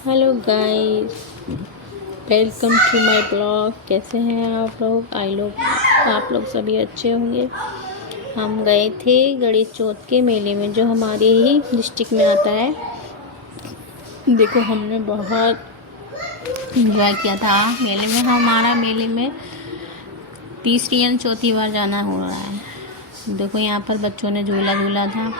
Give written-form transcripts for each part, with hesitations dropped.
Hello guys, welcome to my blog. कैसे हैं आप लोग? आप लोग सभी अच्छे होंगे। हम गए थे गणेश चौथ के मेले में, जो हमारे ही डिस्ट्रिक्ट में आता है। देखो, हमने बहुत इंजॉय किया था मेले में। हमारा मेले में तीसरी या चौथी बार जाना हो रहा है। देखो, यहाँ पर बच्चों ने झूला झूला था,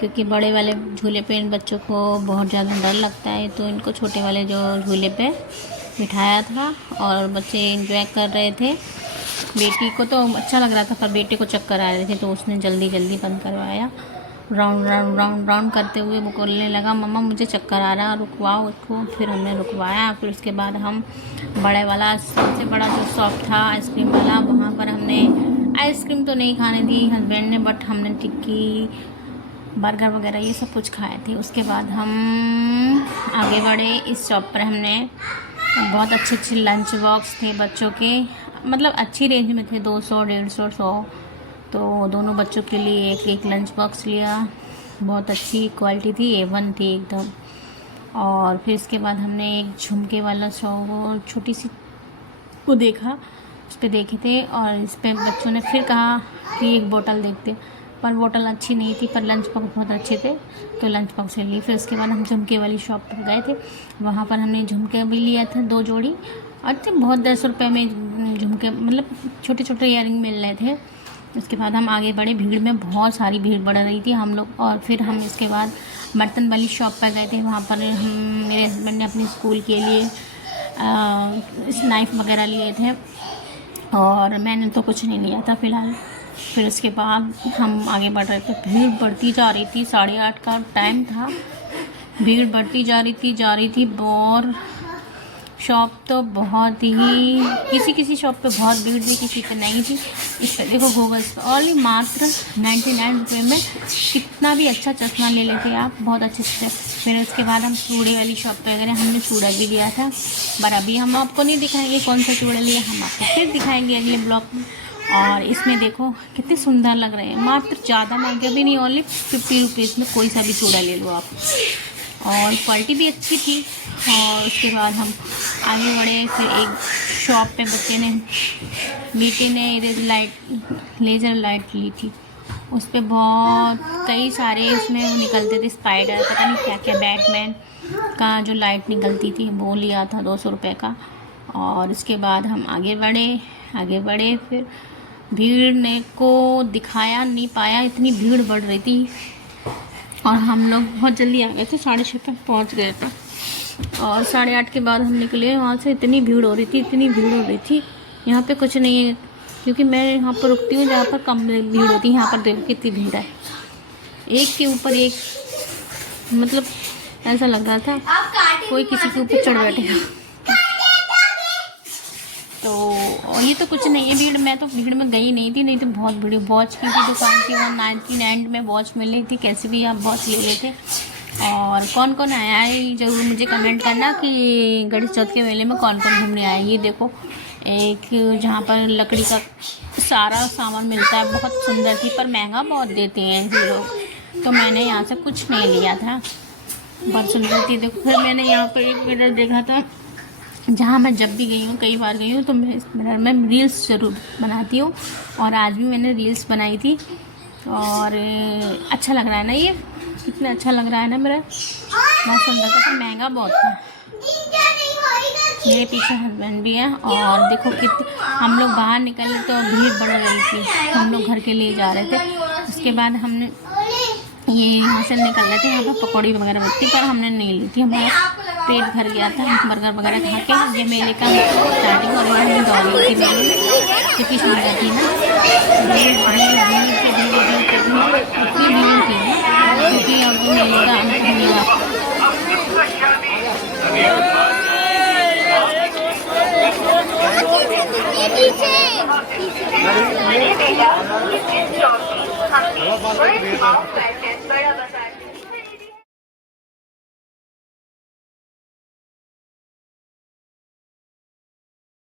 क्योंकि बड़े वाले झूले पे इन बच्चों को बहुत ज़्यादा डर लगता है, तो इनको छोटे वाले जो झूले पे बिठाया था और बच्चे एंजॉय कर रहे थे। बेटी को तो अच्छा लग रहा था, पर बेटे को चक्कर आ रहे थे, तो उसने जल्दी जल्दी बंद करवाया। राउंड राउंड राउंड राउंड करते हुए वो बोलने लगा, मम्मा मुझे चक्कर आ रहा, रुकवाओ उसको। फिर हमने रुकवाया। फिर उसके बाद हम बड़े वाला, सबसे बड़ा जो शॉप था आइसक्रीम वाला, वहाँ पर हमने आइसक्रीम तो नहीं खाने दी हस्बैंड ने, बट हमने टिक्की, बर्गर वगैरह ये सब कुछ खाए थे। उसके बाद हम आगे बढ़े। इस शॉप पर हमने बहुत अच्छे अच्छे लंच बॉक्स थे बच्चों के, मतलब अच्छी रेंज में थे, 200, 150, 100। तो दोनों बच्चों के लिए एक एक लंच बॉक्स लिया। बहुत अच्छी क्वालिटी थी, A1 थी एकदम। और फिर इसके बाद हमने एक झुमके वाला शॉप छोटी सी को देखा, उस पर देखे थे। और इस पर बच्चों ने फिर कहा कि एक बोतल देखते, पर बोतल अच्छी नहीं थी, पर लंच बॉक्स बहुत अच्छे थे, तो लंच बॉक्स ले ली। फिर उसके बाद हम झुमके वाली शॉप पर गए थे। वहाँ पर हमने झुमके भी लिया था, 2 जोड़ी। अच्छे, बहुत 10 रुपये में झुमके, मतलब छोटे छोटे इयरिंग मिल रहे थे। उसके बाद हम आगे बढ़े। भीड़ में बहुत सारी भीड़ बढ़ रही थी हम लोग। और फिर हम इसके बाद बर्तन वाली शॉप पर गए थे। वहाँ पर हम, मेरे हस्बैंड ने अपनी स्कूल के लिए नाइफ़ वगैरह लिए थे, और मैंने तो कुछ नहीं लिया था फ़िलहाल। फिर उसके बाद हम आगे बढ़ रहे थे। भीड़ बढ़ती जा रही थी, 8:30 का टाइम था। भीड़ बढ़ती जा रही थी। और शॉप तो बहुत ही, किसी शॉप पे बहुत भीड़ थी, किसी पे नहीं थी। इस पर देखो, गूगल्स ओनली मात्र 99 रुपये में कितना भी अच्छा चश्मा ले लेते आप, बहुत अच्छे से। फिर उसके बाद हम चूड़े वाली शॉप पे गए। हमने चूड़ा भी लिया था, पर अभी हम आपको नहीं दिखाएंगे कौन सा चूड़ा लिया, हम आपको फिर दिखाएंगे अगले ब्लॉग में। और इसमें देखो कितने सुंदर लग रहे हैं, मात्र, ज़्यादा महंगे भी नहीं, ओनली 50 रुपीज़ में कोई सा भी चूड़ा ले लो आप, और क्वालिटी भी अच्छी थी। और उसके बाद हम आगे बढ़े। फिर एक शॉप पे बेटे ने लेज़र लाइट ली थी। उस पर बहुत कई सारे उसमें निकलते थे, स्पाइडर, पता नहीं क्या क्या, बैटमैन का जो लाइट निकलती थी, वो लिया था 200 रुपये का। और उसके बाद हम आगे बढ़े। फिर भीड़ ने को दिखाया नहीं पाया, इतनी भीड़ बढ़ रही थी। और हम लोग बहुत जल्दी आ गए थे, 6:30 पे पहुंच गए थे। और 8:30 के बाद हम निकले वहाँ से। इतनी भीड़ हो रही थी। यहाँ पे कुछ नहीं है, क्योंकि मैं यहाँ पर रुकती हूँ जहाँ पर कम भीड़ होती है। यहाँ पर देखो कितनी भीड़ है, एक के ऊपर एक, मतलब ऐसा लग रहा था कोई किसी के ऊपर चढ़ बैठेगा। तो ये तो कुछ नहीं है भीड़। मैं तो भीड़ में गई नहीं थी, नहीं तो बहुत भीड़। वॉच की दुकान थी, 199 में वॉच मिल रही थी, कैसे भी आप वॉच ले लेते। और कौन कौन आया है ज़रूर मुझे कमेंट करना कि गणेश चौथ के मेले में कौन कौन घूमने आया है। ये देखो, एक जहाँ पर लकड़ी का सारा सामान मिलता है, बहुत सुंदर थी, पर महंगा बहुत देते हैं ये लोग, तो मैंने यहाँ से कुछ नहीं लिया था, बहुत सुंदर थी। देखो, फिर मैंने यहाँ पर एक मिरर देखा था, जहाँ मैं जब भी गई हूँ, कई बार गई हूँ, तो मैं इस मिरर में रील्स ज़रूर बनाती हूँ, और आज भी मैंने रील्स बनाई थी। और अच्छा लग रहा है ना, ये कितना अच्छा लग रहा है ना मिरर, बहुत सुंदर था, तो महंगा बहुत था। मेरे पीछे हस्बैंड भी है। और देखो कितने, हम लोग बाहर निकले तो भीड़ बढ़ रही थी, हम लोग घर के लिए जा रहे थे। उसके बाद हमने ये यहाँ से निकल रहे थे, यहाँ पर पकौड़ी वगैरह बनती, पर हमने नहीं ली थी, हमारा पेट भर गया था बर्गर वगैरह खा के। ये मेले का स्टार्टिंग, और हमने दौड़ ली थी मेले में, कितनी सुंदर थी ना। भीड़ इतनी भीड़ थी ना, क्योंकि अब मेले का अंत होने वाला।